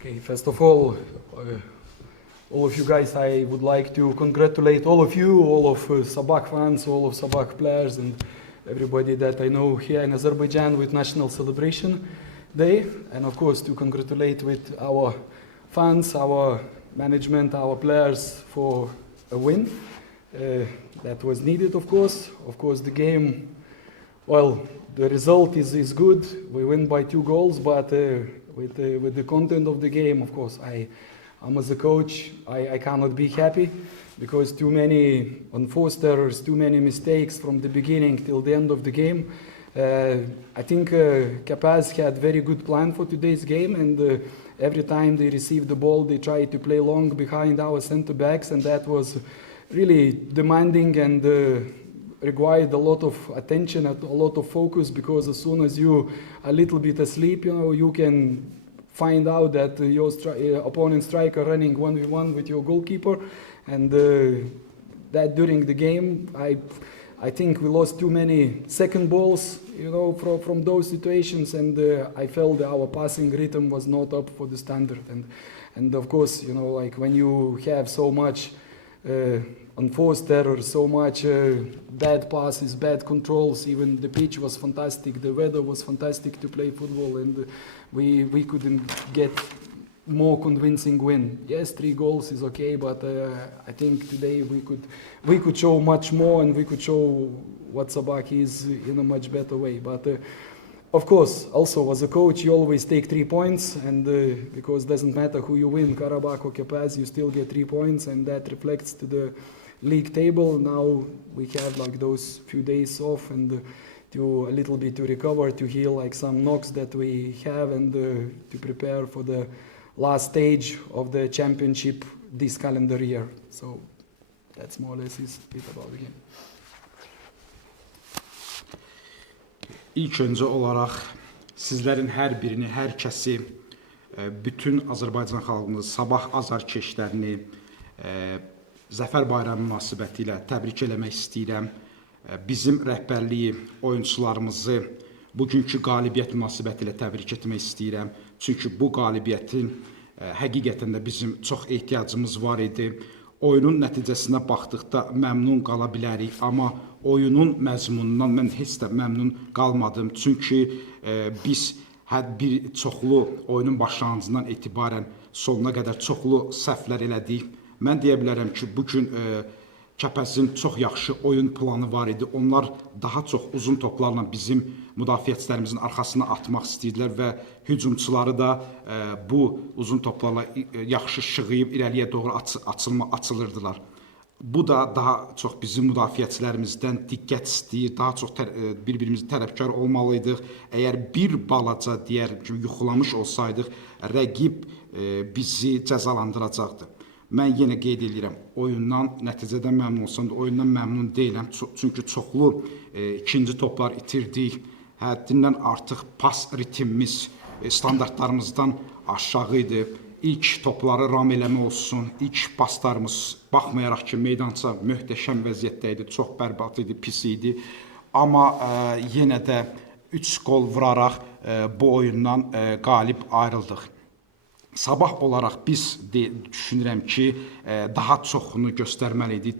Okay, first of all of you guys, I would like to congratulate all of you, all of Sabah fans, all of Sabah players, and everybody that I know here in Azerbaijan with National Celebration Day, and of course to congratulate with our fans, our management, our players for a win that was needed, of course. Of course, the game, well, the result is good. We win by 2 goals, but with the content of the game, of course, I'm as a coach, I cannot be happy because too many unforced errors, too many mistakes from the beginning till the end of the game. I think Kapaz had very good plan for today's game, and every time they received the ball, they tried to play long behind our center backs, and that was really demanding and required a lot of attention, a lot of focus, because as soon as you a little bit asleep, you can find out that your opponent striker running 1v1 with your goalkeeper, and that during the game, I think we lost too many second balls, from those situations, and I felt our passing rhythm was not up for the standard, and of course, like when you have so much unforced errors, so much bad passes, bad controls. Even the pitch was fantastic, the weather was fantastic to play football, and we couldn't get more convincing win. Yes, 3 goals is okay, but I think today we could show much more, and we could show what Sabah is in a much better way. But of course, also as a coach, you always take 3 points, and because it doesn't matter who you win, Karabakh or Kapaz, you still get 3 points, and that reflects to the league table. Now we have like those few days off, and to a little bit to recover, to heal like some knocks that we have, and to prepare for the last stage of the championship this calendar year. So that's more or less is a bit about the game. İlk öncə olaraq sizlərin hər birini, hər kəsi, bütün Azərbaycan xalqını, Sabah azarkeşlərini Zəfər bayramı münasibəti ilə təbrik eləmək istəyirəm. Bizim rəhbərliyi, oyunçularımızı bugünkü qalibiyyət münasibəti ilə təbrik etmək istəyirəm. Çünki bu qalibiyyətin həqiqətən də bizim çox ehtiyacımız var idi. Oyunun nəticəsinə baxdıqda məmnun qala bilərik, amma oyunun məzmunundan mən heç də məmnun qalmadım. Çünki biz hər bir çoxlu oyunun başlanğıcından etibarən sonuna qədər çoxlu səhvlər elədik. Mən deyə bilərəm ki, bugün Kəpəzin çox yaxşı oyun planı var idi. Onlar daha çox uzun toplarla bizim müdafiəçilərimizin arxasına atmaq istəyirdilər və hücumçuları da bu uzun toplarla yaxşı şığıyıb irəliyə doğru açılırdılar. Bu da daha çox bizim müdafiəçilərimizdən diqqət istəyir, daha çox bir-birimizin tərəfkar olmalıydıq. Əgər bir balaca deyər ki, yuxulamış olsaydıq, rəqib bizi cəzalandıracaqdı. Mən yenə qeyd edirəm, oyundan, nəticədən məmnun olsam da oyundan məmnun deyiləm. Çünki çoxlu ikinci toplar itirdik. Həddindən artıq pas ritmimiz standartlarımızdan aşağı idi. İlk topları ram eləmə olsun, ilk paslarımız baxmayaraq ki, meydança möhtəşəm vəziyyətdə idi, çox bərbad idi, pis idi. Amma yenə də 3 gol vuraraq bu oyundan qalib ayrıldıq. Sabah olaraq biz düşünürəm ki, daha çoxunu göstərməliydik,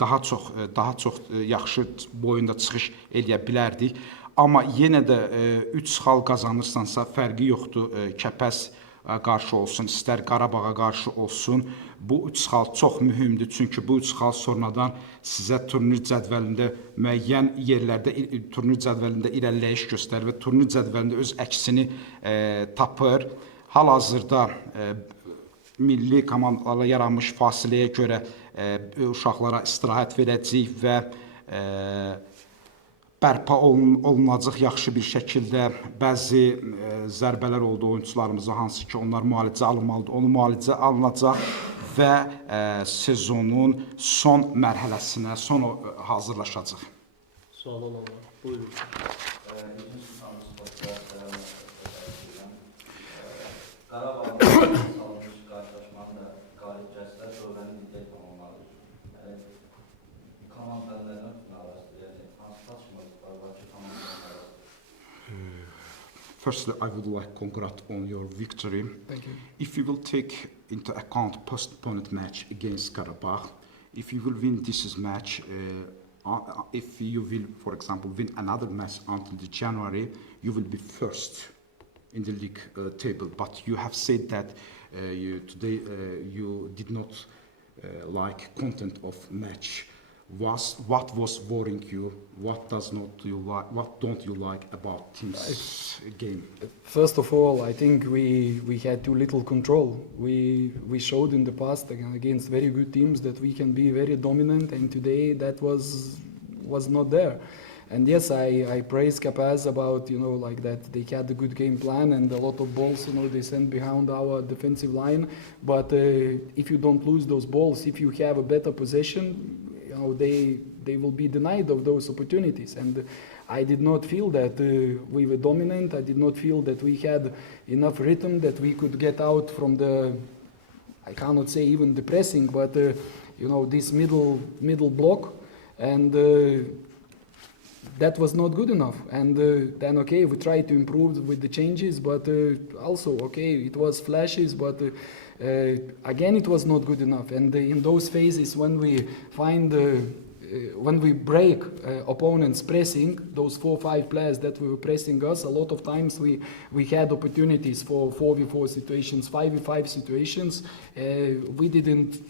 daha çox yaxşı bu oyunda çıxış edə bilərdik. Amma yenə də 3 xal qazanırsansa fərqi yoxdur, Kəpəz qarşı olsun, istər Qarabağa qarşı olsun. Bu 3 xal çox mühümdür, çünki bu 3 xal sonradan sizə turnir cədvəlində müəyyən yerlərdə turnir cədvəlində irəliləyiş göstərir və turnir cədvəlində öz əksini tapır. Hal-hazırda milli komandalarla yaranmış fasiləyə görə uşaqlara istirahət verəcəyik və bərpa olunacaq yaxşı bir şəkildə bəzi zərbələr oldu oyuncularımıza, hansı ki onlar müalicə alınmalıdır. Onu müalicə alınacaq və sezonun son mərhələsinə, son hazırlaşacaq. Sual olanlar, buyurun. Qarabağın salınmış qarşılaşmanı da qalib gəlsələr, dövlənin lider tamamladır. Komandalarına arasında, yəni hansı tartışmalar var ki, komandalar arasında? Firstly, I would like to congratulate on your victory. Thank you. If you will take into account postponed match against Karabakh, if you will win this match, if you will, for example, win another match until the January, you will be first in the league table. But you have said that today you did not like content of match. What was worrying you? What does not you like? What don't you like about team's game? First of all, I think we had too little control. We showed in the past against very good teams that we can be very dominant, and today that was not there. And yes, I praise Capaz about like that they had a good game plan and a lot of balls they sent behind our defensive line. But if you don't lose those balls, if you have a better possession, they will be denied of those opportunities. And I did not feel that we were dominant. I did not feel that we had enough rhythm that we could get out from the, I cannot say even the pressing, but this middle block, and that was not good enough. And then okay, we tried to improve with the changes, but also okay, it was flashes, but again it was not good enough. And in those phases when we find when we break opponents pressing, those 4 or 5 players that were pressing us, a lot of times we had opportunities for 4v4 situations, 5v5 situations. We didn't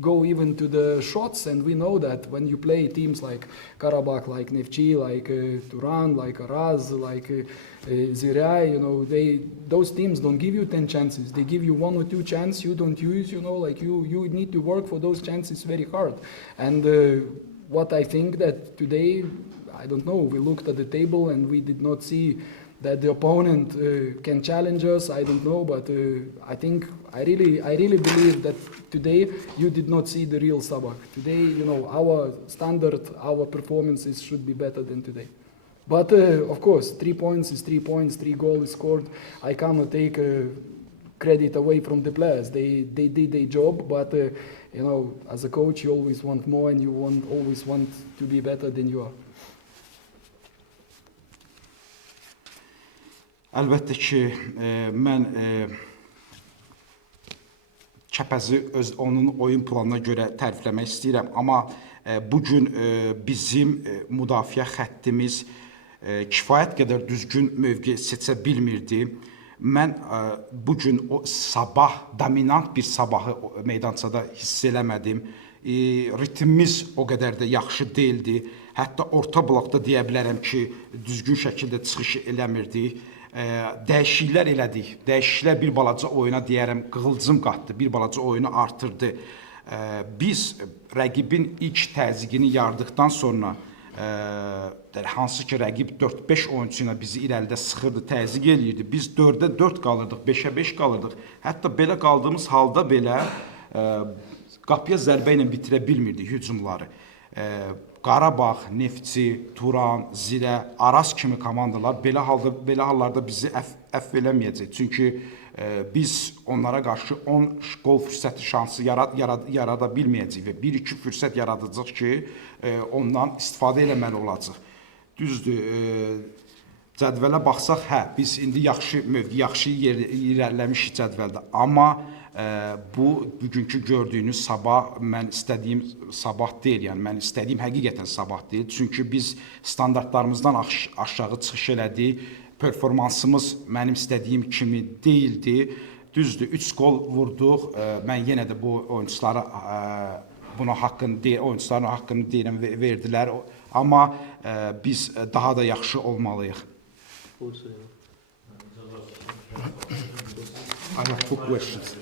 go even to the shots, and we know that when you play teams like Karabakh, like Neftchi, like Turan, like Araz, like Zirai, those teams don't give you 10 chances. They give you 1 or 2 chances you don't use, like you need to work for those chances very hard. And what I think that today, I don't know, we looked at the table and we did not see that the opponent can challenge us. I don't know, but I think I really believe that today you did not see the real Sabah. Today, our standard, our performances should be better than today. But of course, 3 points is 3 points, 3 goals scored. I cannot take credit away from the players. They did their job, but as a coach, you always want more, and you always want to be better than you are. Əlbəttə ki, mən Kəpəzi onun oyun planına görə tərifləmək istəyirəm, amma bugün bizim müdafiə xəttimiz kifayət qədər düzgün mövqe seçə bilmirdi. Mən bugün o sabah, dominant bir sabahı meydançada hiss eləmədim. Ritmimiz o qədər də yaxşı deyildi. Hətta orta blokda deyə bilərəm ki, düzgün şəkildə çıxış eləmirdik. Dəyişikliklər elədik. Dəyişikliklər bir balaca oyuna deyərəm qığılcım qatdı, bir balaca oyunu artırdı. Biz rəqibin ilk təzyiqini yardıqdan sonra hansı ki rəqib 4-5 oyunçu ilə bizi irəlidə sıxırdı, təzyiq eləyirdi. Biz 4-ə 4 qalırdıq, 5-ə 5 qalırdıq. Hətta belə qaldığımız halda belə qapıya zərbə ilə bitirə bilmirdik hücumları. Qarabağ, Neftçi, Turan, Zirə, Araz kimi komandalar belə hallarda bizi əfv eləməyəcək. Çünki biz onlara qarşı 10 qol fürsəti şansı yarada bilməyəcək və 1-2 fürsət yaradacaq ki, ondan istifadə eləməli olacaq. Düzdür, cədvələ baxsaq, biz indi yaxşı irəliləmişik cədvəldə, amma bu bugünkü gördüyünüz sabah mən istədiyim sabah deyil, yəni mən istədiyim həqiqətən sabah deyil. Çünki biz standartlarımızdan aşağı çıxış elədik, performansımız mənim istədiyim kimi deyildi. Düzdür, 3 gol vurduq, mən yenə də bu oyunçulara oyunçuların haqqını deyirəm, verdilər, amma biz daha da yaxşı olmalıyıq. I have 2 questions.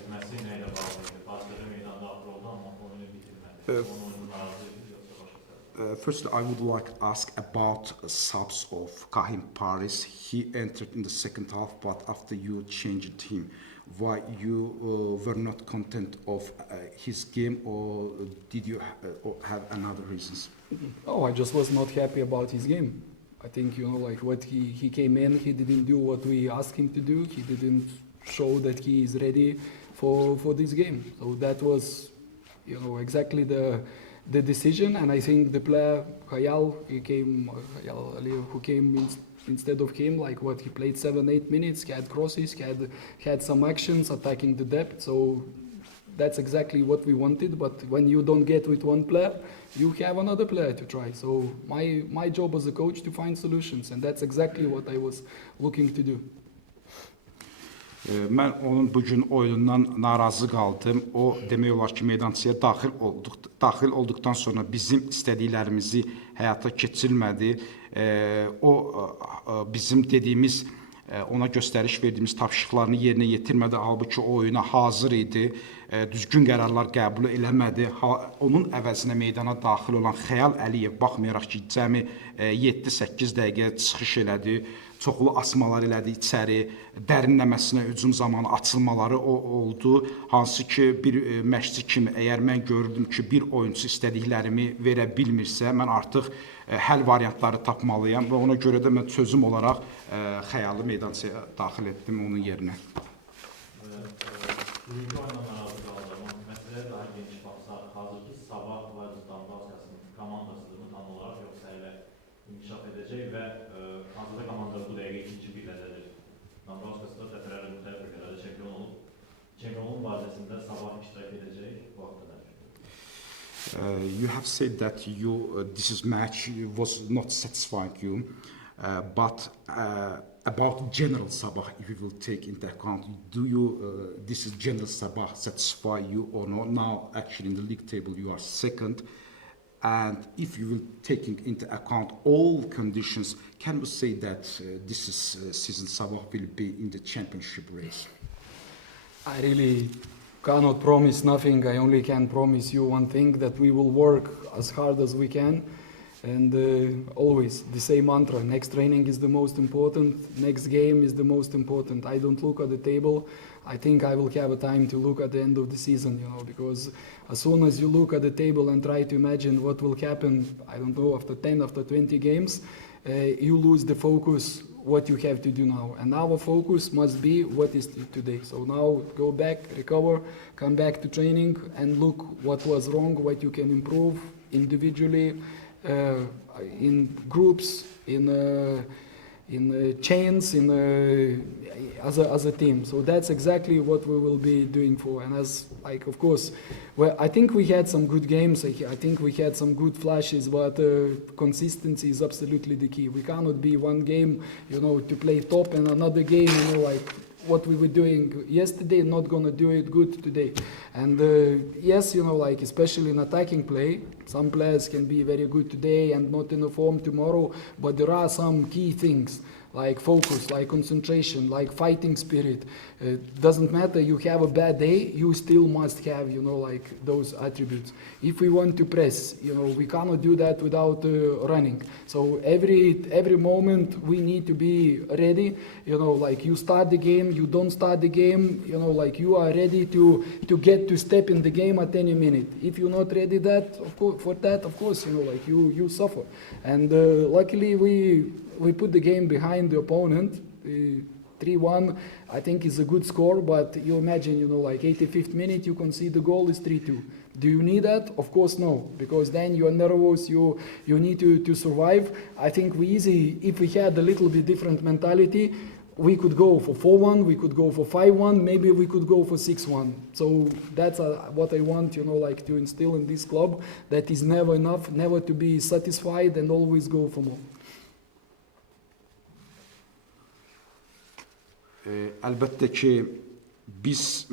First, I would like to ask about subs of Kahim Paris. He entered in the second half, but after you changed him, why you were not content of his game, or did you have another reasons? Oh, I just was not happy about his game. I think, like what he came in, he didn't do what we asked him to do. He didn't show that he is ready for this game. So that was, exactly the decision. And I think the player Hayal, who came instead of him, like what he played 7-8 minutes, he had crosses, he had some actions attacking the depth. So that's exactly what we wanted. But when you don't get with one player, you have another player to try. So my job as a coach to find solutions, and that's exactly what I was looking to do. Mən onun bugün oyunundan narazı qaldım. O demək olar ki, meydançaya daxil olduqdan sonra bizim istədiklərimizi həyata keçirmədi. O bizim dediyimiz, ona göstəriş verdiyimiz tapşırıqlarını yerinə yetirmədi. Halbuki o oyuna hazır idi. Düzgün qərarlar qəbul eləmədi. Onun əvəzinə meydana daxil olan Xəyal Əliyev baxmayaraq ki, cəmi 7-8 dəqiqə çıxış elədi. Çoxlu asmalar elədi içəri, dərinləməsinə hücum zamanı açılmaları oldu. Hansı ki, bir məşqçi kimi əgər mən gördüm ki, bir oyunçu istədiklərimi verə bilmirsə, mən artıq həll variantları tapmalıyam və ona görə də mən çözüm olaraq Xəyalı meydançaya daxil etdim onun yerinə. Bugünkü oyundan narazı qaldığım məsələyə daha geniş baxsaq, hazırki Sabah və Dambaskasının komandasıdır tam olaraq, yoxsa elə inkişaf edəcək və hazırda komanda bu dəqiqə ikinci birlədədir. Dambaskası da dəfələrlə müxtəlif ölkələrdə çempion olub. Çempionluğun barəsində Sabah iştirak edəcək bu haqda. You have said that this match was not satisfying you, but about general Sabah, if you will take into account, this is general Sabah satisfy you or not? Now, actually, in the league table, you are second. And if you will take into account all conditions, can we say that this season Sabah will be in the championship race? I really cannot promise nothing. I only can promise you one thing, that we will work as hard as we can. And always the same mantra, next training is the most important, next game is the most important. I don't look at the table. I think I will have a time to look at the end of the season, because as soon as you look at the table and try to imagine what will happen, I don't know, after 10, after 20 games, you lose the focus, what you have to do now. And our focus must be what is today. So now go back, recover, come back to training and look what was wrong, what you can improve individually, in groups, in chains, as a team. So that's exactly what we will be doing for. And of course, well, I think we had some good games. I think we had some good flashes, but consistency is absolutely the key. We cannot be one game, to play top, and another game, like what we were doing yesterday, not gonna do it good today. And yes, especially in attacking play, some players can be very good today and not in the form tomorrow, but there are some key things like focus, like concentration, like fighting spirit. Doesn't matter, you have a bad day, you still must have, those attributes. If we want to press, we cannot do that without running. So every moment we need to be ready, you start the game, you don't start the game, you are ready to get to step in the game at any minute. If you're not ready of course, you suffer. And luckily we put the game behind the opponent. 3-1, I think, is a good score, but you imagine, 85th minute, you can see the goal is 3-2. Do you need that? Of course, no, because then you are nervous, you need to survive. I think if we had a little bit different mentality, we could go for 4-1, we could go for 5-1, maybe we could go for 6-1. So that's what I want, to instill in this club, that is never enough, never to be satisfied and always go for more. Əlbəttə ki,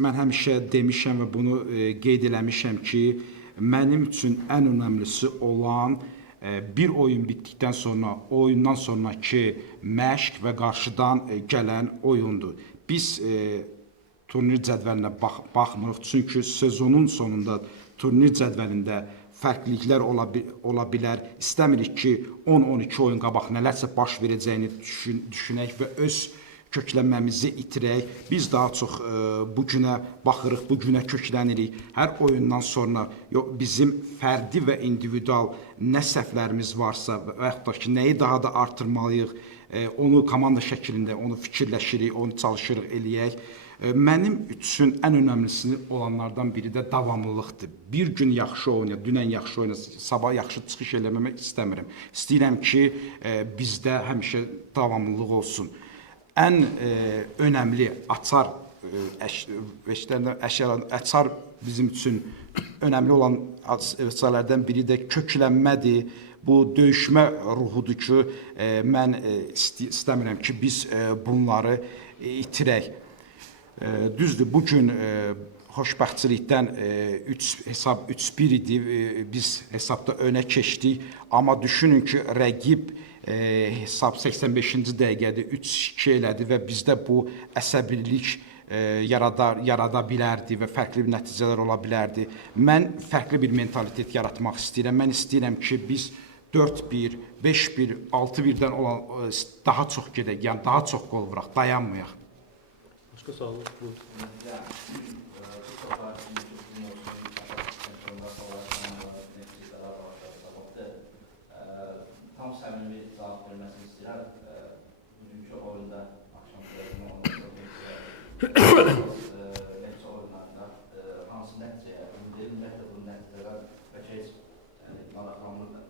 mən həmişə demişəm və bunu qeyd eləmişəm ki, mənim üçün ən önəmlisi olan bir oyun bitdikdən sonra, oyundan sonraki məşq və qarşıdan gələn oyundur. Biz turnir cədvəlinə baxmırıq, çünki sezonun sonunda turnir cədvəlində fərqliliklər ola bilər. İstəmirik ki, 10-12 oyun qabaq nələrsə baş verəcəyini düşünək və öz köklənməmizi itirək. Biz daha çox bugünə baxırıq, bugünə köklənirik. Hər oyundan sonra bizim fərdi və individual nə səhvlərimiz varsa və yaxud da ki, nəyi daha da artırmalıyıq, onu komanda şəklində, onu fikirləşirik, onu çalışırıq eləyək. Mənim üçün ən önəmlisi olanlardan biri də davamlılıqdır. Bir gün yaxşı oynayır, dünən yaxşı oynayır, sabah yaxşı çıxış eləməmək istəmirəm. İstəyirəm ki, bizdə həmişə davamlılıq olsun. Ən önəmli açar əçar bizim üçün önəmli olan açarlardan biri də köklənmədir. Bu döyüşmə ruhudur ki, mən istəmirəm ki, biz bunları itirək. Düzdür, bugün xoşbəxtçilikdən hesab 3-1 idi, biz hesabda önə keçdik. Amma düşünün ki, rəqib hesab 85-ci dəqiqədə 3-2 elədi və bizdə bu əsəbilik yarada bilərdi və fərqli bir nəticələr ola bilərdi. Mən fərqli bir mentalitet yaratmaq istəyirəm. Mən istəyirəm ki, biz 4-1, 5-1, 6-1-dən olan daha çox gedək, yəni daha çox qol vuraq, dayanmayaq. Başka suallar? Buyurun. Bu sefer bizim olsun, şampiyonlar savaşlarında Nefsi Qarabağda sabahdır. Tam səmimi cavab verməsini istəyirəm. Bugünkü oyunda axşam sürəsində Nefsi oyunlarında hansı nəticəyə, ümumiyyətlə bu nəticələr və heç maraqlanmırdı.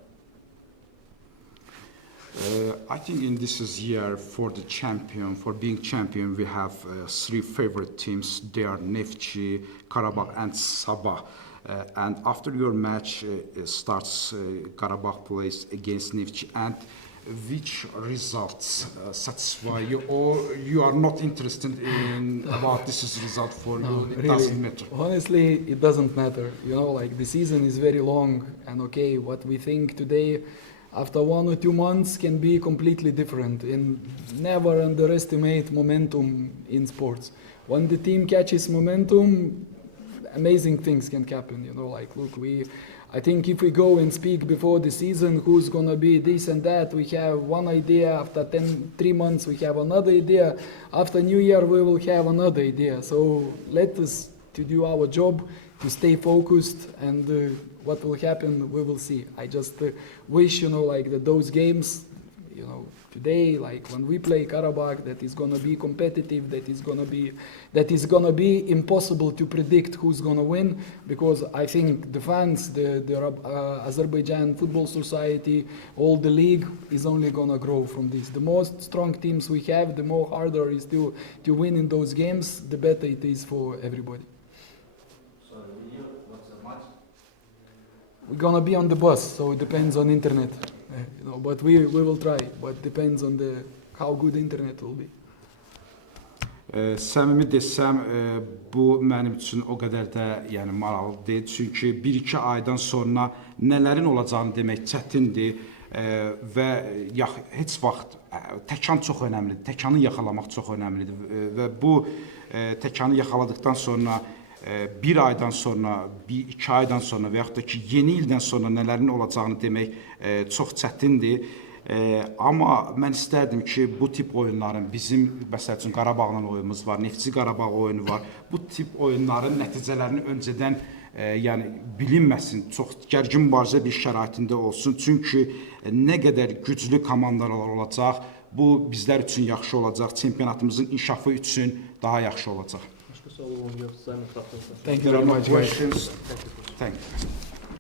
I think in this year for being champion, we have three favorite teams. They are Neftçi, Qarabağ and Sabah. And after your match starts, Qarabağ plays against Neftçi. And which results satisfy you, or you are not interested in about this result for you? It doesn't matter. Honestly, it doesn't matter. You know, like the season is very long, and okay, what we think today, after 1 or 2 months, can be completely different. And never underestimate momentum in sports. When the team catches momentum, amazing things can happen. You know, like look, I think if we go and speak before the season, who's gonna be this and that, we have one idea. After 3 months, we have another idea. After New Year, we will have another idea. So let us to do our job, to stay focused, and what will happen, we will see. I just wish, you know, like that those games, you know, today, like when we play Karabakh, that is gonna be competitive, that is gonna be impossible to predict who's gonna win, because I think the fans, the Azerbaijan Football Society, all the league is only gonna grow from this. The most strong teams we have, the more harder it is to win in those games, the better it is for everybody. So what's the match? We're gonna be on the bus, so it depends on internet. You know, but we will try, but depends on how good the internet will be. Səmimi desəm, bu mənim üçün o qədər də yəni maraqlı deyil. Çünki 1-2 aydan sonra nələrin olacağını demək çətindir və heç vaxt təkan çox önəmlidir. Təkanı yaxalamaq çox önəmlidir və bu təkanı yaxaladıktan sonra 1 aydan sonra, 2 aydan sonra və yaxud da ki, yeni ildən sonra nələrin olacağını demək çox çətindir. Amma mən istərdim ki, bu tip oyunların, bizim məsəl üçün Qarabağla oyunumuz var, Neftçi Qarabağ oyunu var, bu tip oyunların nəticələrini öncədən yəni bilinməsin, çox gərgin mübarizə bir şəraitində olsun. Çünki nə qədər güclü komandalar olacaq, bu bizlər üçün yaxşı olacaq, çempionatımızın inkişafı üçün daha yaxşı olacaq. Başka suallar olmuyor. Sayın Mustafa. Thank you very much, guys. Thank you.